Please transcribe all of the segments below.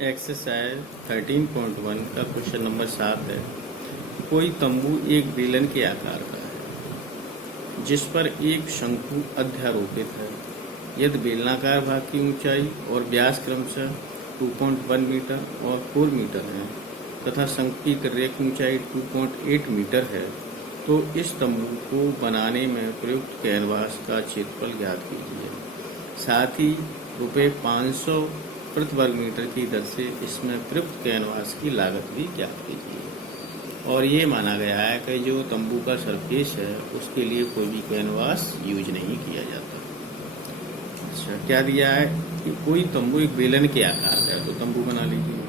Exercise 13.1 का question number 7 है। कोई तंबू एक बेलन के आकार का है जिस पर एक शंकु अध्यारोपित है। यदि बेलनाकार भाग की ऊंचाई और व्यास क्रमशः 2.1 मीटर और 4 मीटर है तथा शंकु की तिर्यक ऊंचाई 2.8 मीटर है, तो इस तंबू को बनाने में प्रयुक्त कैनवास का क्षेत्रफल ज्ञात कीजिए। साथ ही ₹500 प्रति वर्ग मीटर की दर से इसमें प्रयुक्त कैनवास की लागत भी ज्ञात कीजिए। और ये माना गया है कि जो तंबू का सरफेस है उसके लिए कोई भी कैनवास यूज नहीं किया जाता। अच्छा, क्या दिया है कि कोई तंबू एक बेलन के आकार का है, तो तंबू बना लीजिए।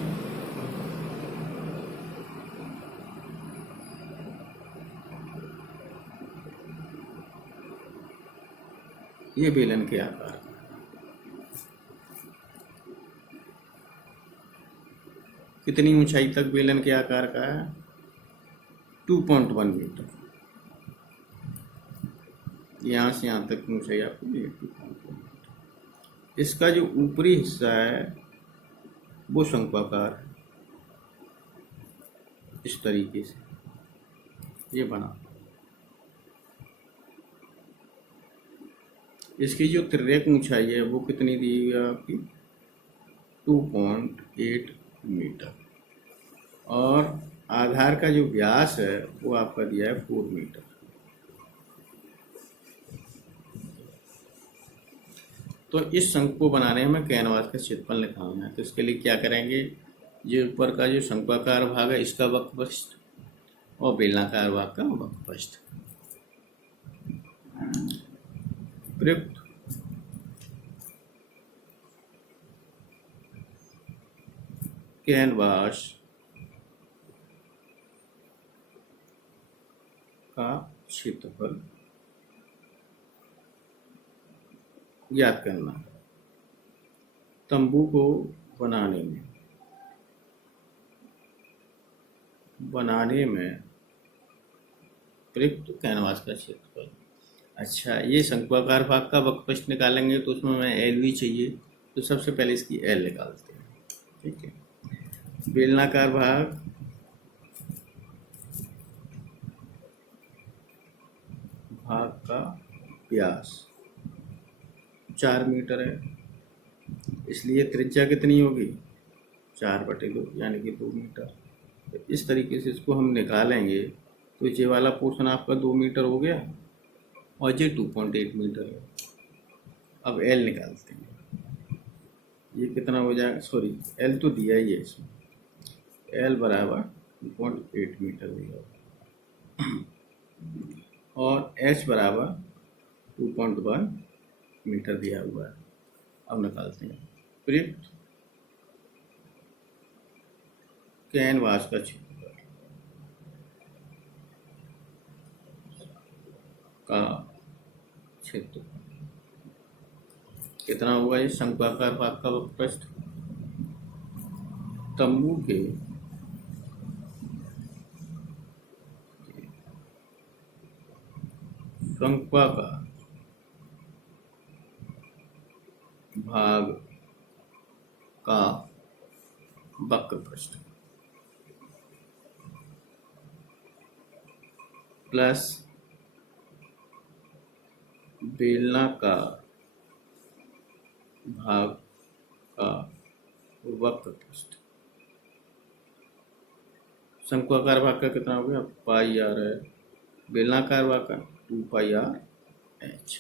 ये बेलन के आकार का। कितनी ऊंचाई तक बेलन के आकार का है? 2.1 मीटर। यहाँ से यहाँ तक की ऊंचाई आपको मिली 2.1 मीटर। इसका जो ऊपरी हिस्सा है वो शंक्वाकार है, इस तरीके से ये बना। इसकी जो तिर्यक ऊंचाई है वो कितनी दी हुई है आपकी? 2.8 मीटर। और आधार का जो व्यास है वो आपका दिया है 4 मीटर। तो इस शंकु को बनाने में कैनवास का क्षेत्रफल निकालना है। तो इसके लिए क्या करेंगे, जो ऊपर का जो शंक्वाकार भाग है इसका वक्रपृष्ठ और बेलनाकार भाग का वक्रपृष्ठ। प्रयुक्त कैनवास का क्षेत्रफल ज्ञात करना। तंबू को बनाने में प्रयुक्त कैनवास का क्षेत्रफल। अच्छा, ये शंक्वाकार भाग का वक्रपृष्ठ निकालेंगे तो उसमें हमें एल भी चाहिए, तो सबसे पहले इसकी एल निकालते हैं। ठीक है, बेलनाकार भाग का व्यास 4 मीटर है, इसलिए त्रिज्या कितनी होगी? 4/2 यानी कि 2 मीटर। तो इस तरीके से इसको हम निकालेंगे तो ये वाला पोर्शन आपका 2 मीटर हो गया और ये 2.8 मीटर है। अब एल निकालते हैं, ये कितना हो जाएगा? सॉरी, एल तो दिया ही है इसमें, एल बराबर 2.8 मीटर हो जाएगा और एच बराबर 2.1 मीटर दिया हुआ है। अब निकालते हैं प्रयुक्त कैनवास का क्षेत्रफल कितना होगा? ये शंक्वाकार भाग का वक्रपृष्ठ तंबू के शंक्वाकार भाग का वक्रपृष्ठ प्लस बेलनाकार भाग का वक्रपृष्ठ। शंक्वाकार भाग का कितना हो गया? पाई आर है। बेलनाकार भाग का 2πr/h।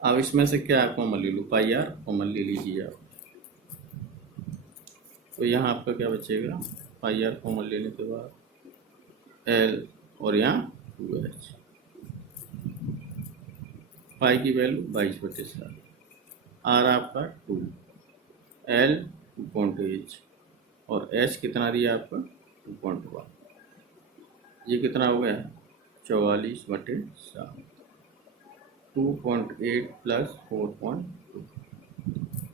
अब इसमें से क्या कॉमन ले लो? पाई आर कॉमन ले लीजिए आप, तो यहाँ आपका क्या बचेगा? पाई आर कॉमन लेने के बाद एल और यहाँ 2h। पाई की वैल्यू 22/7, आर आपका 2, एल 2.8 और एच कितना दिया आपका? 2.1। ये कितना हो गया? 44/7। 2.8 प्लस 4.2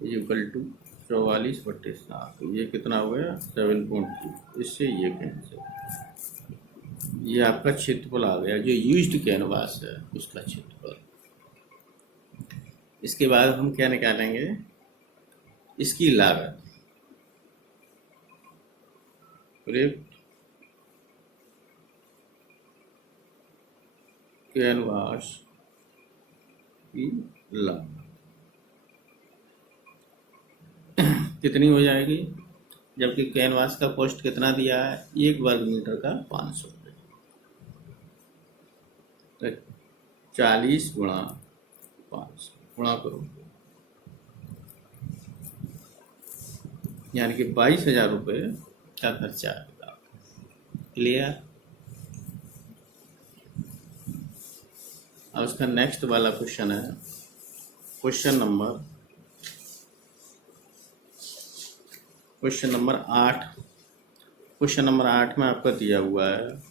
इक्वल टू 44/7। ये कितना हो गया? 7.2। इससे ये कैंसिल। ये आपका क्षेत्रफल आ गया, जो यूज्ड कैनवास है उसका क्षेत्रफल। इसके बाद हम क्या निकालेंगे? इसकी लागत। प्रयुक्त कैनवास की लागत कितनी हो जाएगी, जबकि कैनवास का कॉस्ट कितना दिया है, 1 वर्ग मीटर का 500 रुपये। तो 40 गुणा 500 गुणा करो, यानी कि 22,000 रुपये का खर्चा आएगा। क्लियर। अब उसका नेक्स्ट वाला क्वेश्चन है, क्वेश्चन नंबर 8। क्वेश्चन नंबर 8 में आपका दिया हुआ है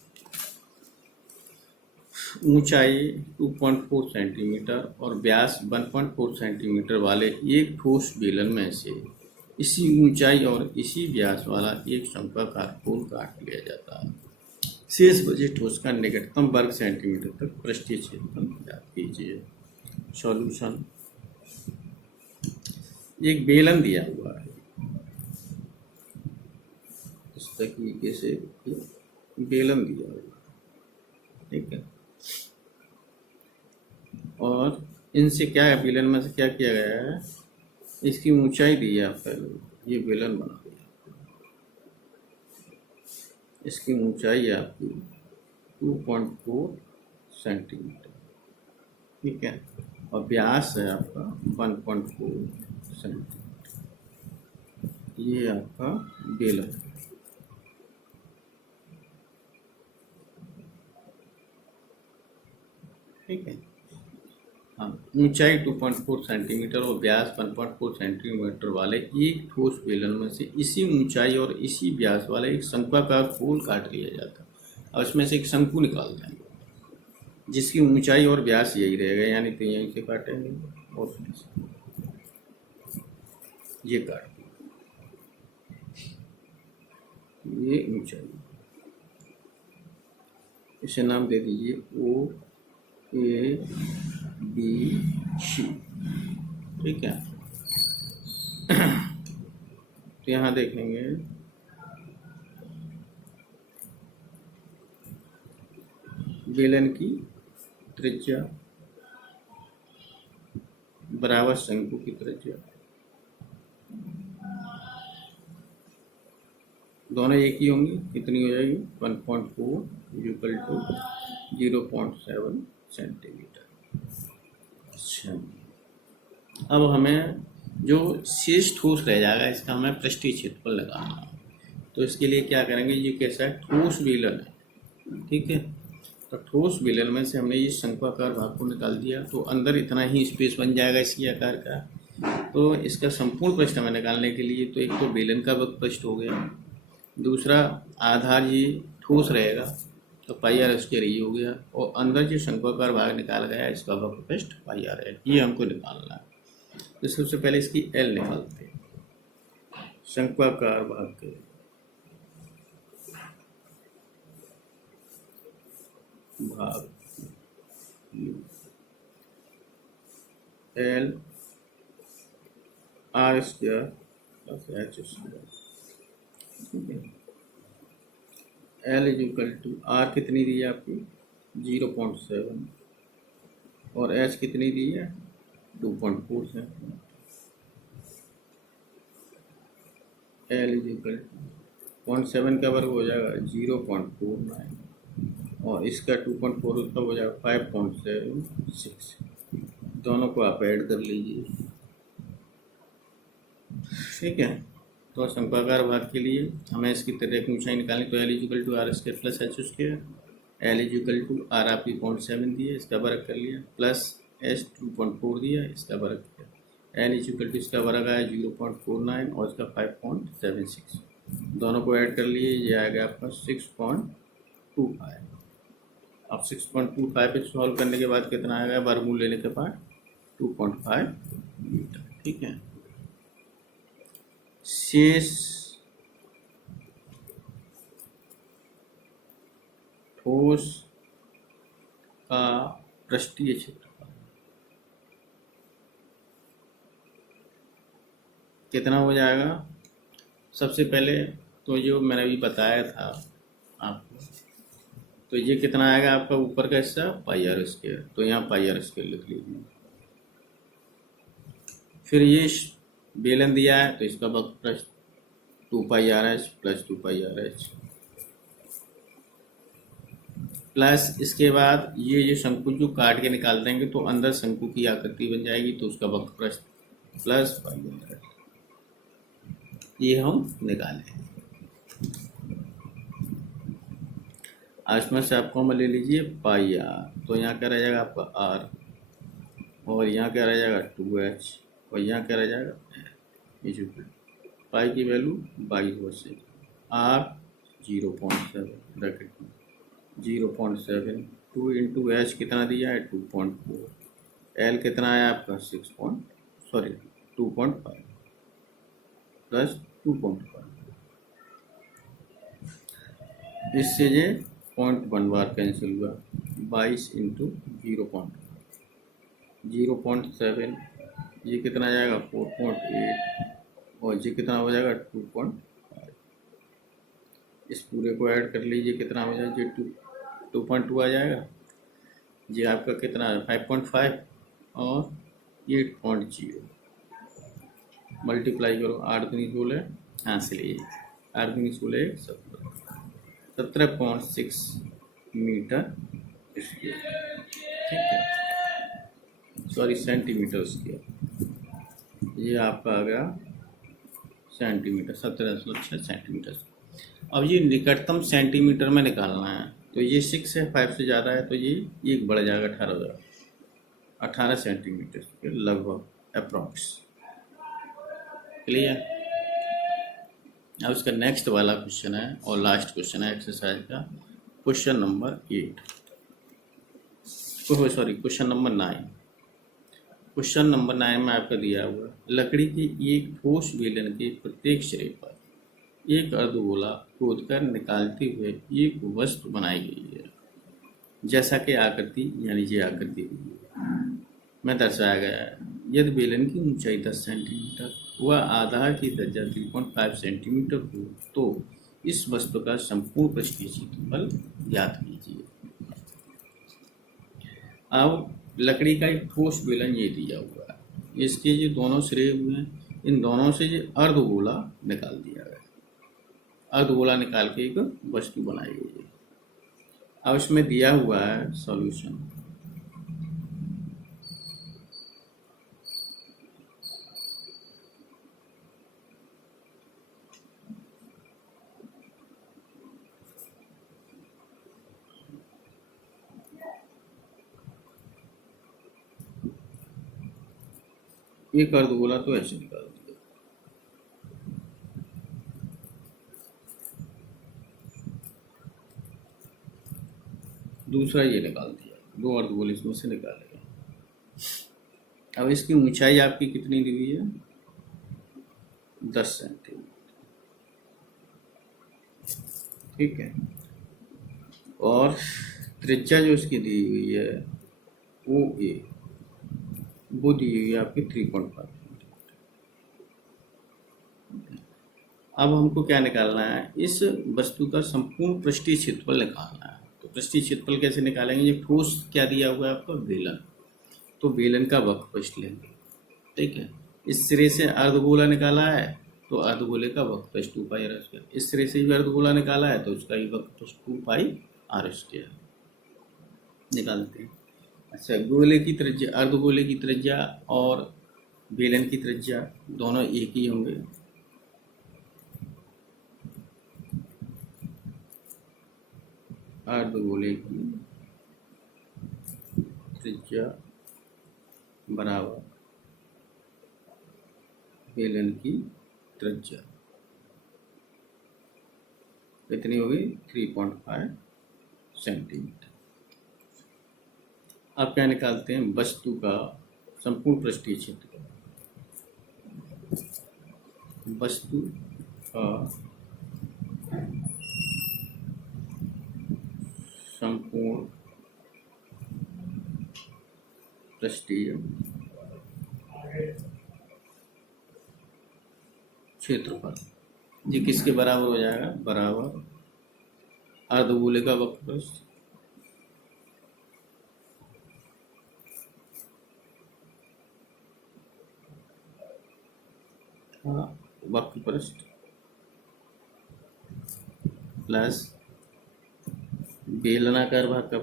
ऊंचाई 2.4 सेंटीमीटर और व्यास 1.4 सेंटीमीटर वाले एक ठोस बेलन में से इसी ऊंचाई और इसी व्यास वाला एक शंक्वाकार पोल काट लिया जाता है। शेष बचे ठोस का निकटतम वर्ग सेंटीमीटर तक पृष्ठीय क्षेत्रफल ज्ञात कीजिए। सॉल्यूशन, एक बेलन दिया हुआ है इस तरीके से, बेलन दिया हुआ है, ठीक है, और इनसे क्या है, बेलन में से क्या किया गया है, इसकी ऊंचाई दी है पहले, ये बेलन बना दिया, इसकी ऊंचाई है आपकी 2.4 सेंटीमीटर, ठीक है, और व्यास है आपका 1.4 सेंटीमीटर। ये आपका बेलन है, ठीक है। हाँ, ऊंचाई 2.4 सेंटीमीटर और व्यास 1.4 सेंटीमीटर वाले एक ठोस बेलन में से इसी ऊंचाई और इसी व्यास वाले एक शंक्वाकार पोल काट लिया जाता है। अब इसमें से एक शंकु निकाल देंगे जिसकी ऊंचाई और व्यास यही रहेगा, यानी तो यहीं से काटेंगे और उसमें से ये काट ये ऊंचाई, इसे नाम दे दीजिए OABC, ठीक है। तो यहाँ देखेंगे बेलन की त्रिज्या बराबर शंकु की त्रिज्या, दोनों एक ही होंगी, कितनी हो जाएगी 1.4 इक्वल टू 0.7 सेंटीमीटर। अच्छा, अब हमें जो शेष ठोस रह जाएगा इसका हमें पृष्ठीय क्षेत्रफल लगाना है। तो इसके लिए क्या करेंगे, ये कैसा है, ठोस बेलन है, ठीक है। तो ठोस बेलन में से हमने ये शंक्वाकार भाग को निकाल दिया, तो अंदर इतना ही स्पेस बन जाएगा इसी आकार का। तो इसका संपूर्ण पृष्ठ हमें निकालने के लिए तो एक तो बेलन का वक्र पृष्ठ हो गया, दूसरा आधार ये ठोस रहेगा तो पाई आर स्क्वायर ये हो गया, और अंदर जो शंक्वाकार भाग निकाल गया इसका वक्र पृष्ठ पाई आर है, ये हमको निकालना है। तो सबसे पहले इसकी एल निकालते हैं, शंक्वाकार भाग के भाग L R square plus H square, ठीक है। L is equal to R कितनी दी है आपकी 0.7 और एच कितनी दी है 2.4 से। एल इज इक्वल टू 0.7 का वर्ग हो जाएगा 0.49 और इसका 2.4 उसका हो जाएगा 5.76। दोनों को आप ऐड कर लीजिए, ठीक है। तो शंक्वाकार भाग के लिए हमें इसकी तरह की ऊंचाई निकालनी, तो L is equal to R square plus H square, L is equal to R आपकी 0.7 दिया इसका वर्ग कर लिया, प्लस एच 2.4 दिया इसका वर्ग किया, एल इजिकल टू इसका वर्ग आया 0.49 और इसका 5.76, दोनों को ऐड कर लिए, ये आएगा आपका 6.25। अब 6.25 पे सॉल्व करने के बाद कितना आएगा, वर्गमूल लेने के बाद 2.5 मीटर, ठीक है। शेष ठोस का पृष्ठीय क्षेत्रफल कितना हो जाएगा, सबसे पहले तो जो मैंने अभी बताया था आपको, तो ये कितना आएगा आपका ऊपर का हिस्सा पाई आर स्क्वायर, तो यहाँ पाई आर स्क्वायर लिख लीजिए। फिर ये बेलन दिया है तो इसका वक्रप्रस्थ 2 पाई आर एच प्लस 2 पाई आर एच प्लस इसके बाद ये शंकु जो काट के निकाल देंगे तो अंदर शंकु की आकृति बन जाएगी, तो उसका वक्रप्रस्थ प्लस पाई आर एच, ये हम निकालें। इसमें से आप कॉमन ले लीजिए पाई आर, तो यहाँ क्या रह जाएगा आपका आर, और यहाँ क्या रह जाएगा 2h, और यहाँ क्या रह जाएगा एच। पाई की वैल्यू 22 से आर 0.7 ब्रैकेट में 0.7, 2 इंटू एच कितना दिया है 2.4, एल कितना है आपका 2.5 प्लस 2.5, इससे ये 0.1 बार कैंसिल हुआ, 22 इंटू 0.7, ये कितना जाएगा 4.8, और ये कितना हो जाएगा 2.5, इस पूरे को ऐड कर लीजिए कितना हो जाएगा, ये 2.2 आ जाएगा, ये आपका कितना है 5.5 और 8.0, मल्टीप्लाई करो 8 दूनी 16, हाँ से लीजिए 8 दूनी 16 17.6 मीटर स्क्वायर, ठीक है, सॉरी सेंटीमीटर स्क्वायर, ये आपका आ गया सेंटीमीटर 17.6 सेंटीमीटर। अब ये निकटतम सेंटीमीटर में निकालना है, तो ये 6 है, 5 से ज़्यादा है तो ये एक बढ़ जाएगा 18 सेंटीमीटर के लगभग अप्रॉक्स, क्लियर। अब इसका नेक्स्ट वाला क्वेश्चन है और लास्ट क्वेश्चन है एक्सरसाइज का, question number 8, sorry question number 9। Question number 9 में आपका दिया हुआ लकड़ी की एक ठोस बेलन के प्रत्येक सिरे पर एक अर्धगोला खोदकर निकालते हुए एक वस्तु बनाई गई है, जैसा कि आकृति यानी ये आकृति में दर्शाया गया है। यदि बेलन की ऊंचाई 10 सेंटीमीटर व आधार की त्रिज्या 3.5 सेंटीमीटर हो तो इस वस्तु का संपूर्ण पृष्ठीय क्षेत्रफल ज्ञात कीजिए। अब लकड़ी का एक ठोस बेलन ये दिया हुआ है, इसके जो दोनों सिरे हुए हैं, इन दोनों से ये अर्धगोला निकाल दिया गया, अर्धगोला निकाल के एक वस्तु बनाई गई है। अब इसमें दिया हुआ है सॉल्यूशन, एक अर्धगोला तो ऐसे निकाल दिया, दूसरा ये निकाल दिया, 2 अर्धगोले इसमें से निकाले गए। अब इसकी ऊंचाई आपकी कितनी दी हुई है 10 सेंटीमीटर, ठीक है, और त्रिज्या जो इसकी दी हुई है OA वो दी हुई है आपकी 3.5। अब हमको क्या निकालना है, इस वस्तु का संपूर्ण पृष्ठीय क्षेत्रफल निकालना है। तो पृष्ठीय क्षेत्रफल कैसे निकालेंगे, ये ठोस क्या दिया हुआ है आपका बेलन, तो बेलन का वक्रपृष्ठ लेंगे, ठीक है, इस सिरे से अर्धगोला निकाला है तो अर्धगोले का वक्रपृष्ठ 2 पाई आर स्क्वायर, इस सिरे से भी अर्धगोला निकाला है तो उसका भी वक्रपृष्ठ 2 पाई आर स्क्वायर निकालते हैं। अच्छा, गोले की त्रिज्या, अर्धगोले की त्रिज्या और बेलन की त्रिज्या दोनों एक ही होंगे, अर्धगोले की त्रिज्या बराबर बेलन की त्रिज्या कितनी होगी 3.5 सेंटीमीटर। अब क्या निकालते हैं, वस्तु का संपूर्ण पृष्ठीय क्षेत्रफल, वस्तु का संपूर्ण पृष्ठीय क्षेत्रफल, ये किसके बराबर हो जाएगा, बराबर अर्धगोले का वक्रपृष्ठ वक्रपृष्ठ प्लस बेलनाकार भाग का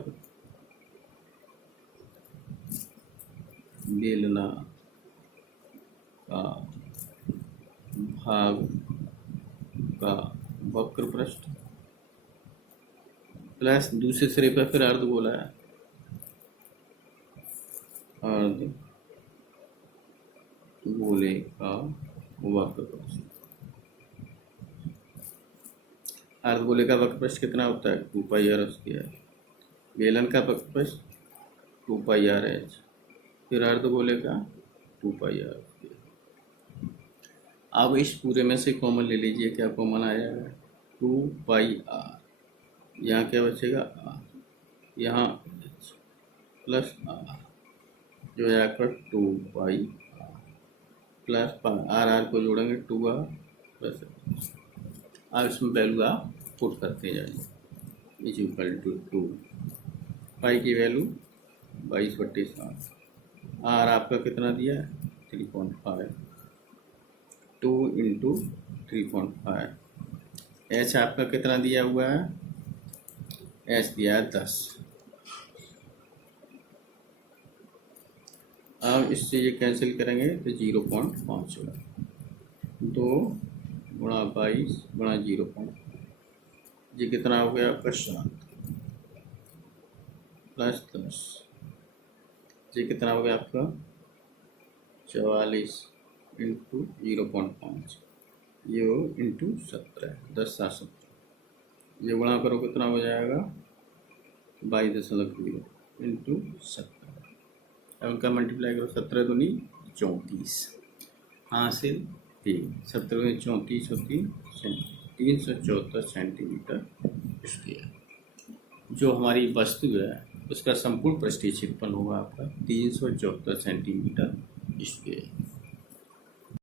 बेलना का भाग का वक्रपृष्ठ प्लस दूसरे सिरे पर फिर अर्धगोला है, अर्धगोले का वक्रपृष्ठ। अर्धगोले का वक्रपृष्ठ कितना होता है, 2πr²। बेलन का वक्रपृष्ठ 2πr(h), फिर अर्धगोले का 2πr²। अब इस पूरे में से कॉमन ले लीजिए, क्या कॉमन आ जाएगा, 2πr, यहाँ क्या बचेगा r, यहाँ h प्लस r जो है आपका 2πr प्लस r को जोड़ेंगे 2r प्लस। अब इसमें वैल्यू आप पुट करते जाइए, इज इक्वल टू 2, पाई की वैल्यू 22/7, r आपका कितना दिया है 3.5, 2 इंटू 3.5, h आपका कितना दिया हुआ है, h दिया है 10। अब इससे ये कैंसिल करेंगे तो 0.5 होगा, 2 गुणा 22 गुणा 0.5, ये कितना हो गया आपका 7 प्लस 10, ये कितना हो गया आपका 44 इंटू 0.5, ये हो इंटू 17, 10 7 17, ये गुणा करो कितना हो जाएगा 22.0 इंटू 17। अब उनका मल्टीप्लाई करो, 17 दूनी 34, हासिल 3, 17 दूनी 34 होती 374 सेंटीमीटर स्क्वायर। जो हमारी वस्तु है उसका संपूर्ण पृष्ठीय क्षेत्रफल होगा आपका 374 सेंटीमीटर स्क्वायर।